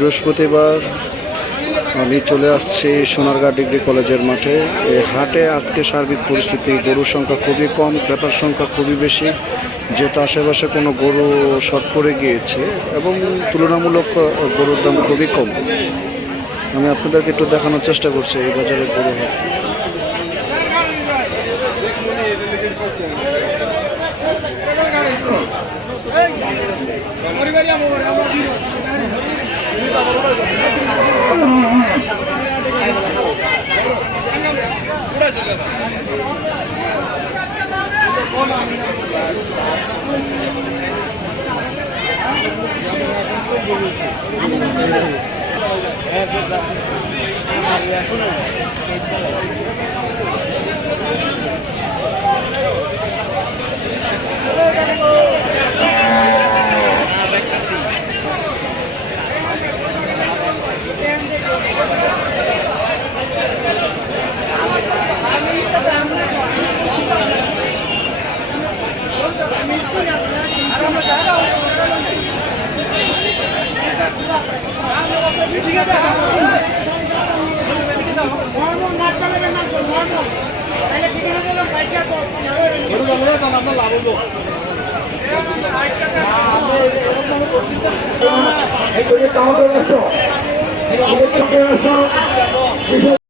বৃহস্পতিবার আমি চলে আসছি সোনারগাঁ ডিগ্রি কলেজের মাঠে। এই হাটে আজকে সার্বিক পরিস্থিতি, গরুর সংখ্যা খুবই কম, ক্রেতার সংখ্যা খুবই বেশি, যেহেতু আশেপাশে কোনো গরু শর্ট পড়ে গিয়েছে এবং তুলনামূলক গরুর দাম খুবই কম। আমি আপনাদেরকে একটু দেখানোর চেষ্টা করছি এই বাজারের গরু হাট।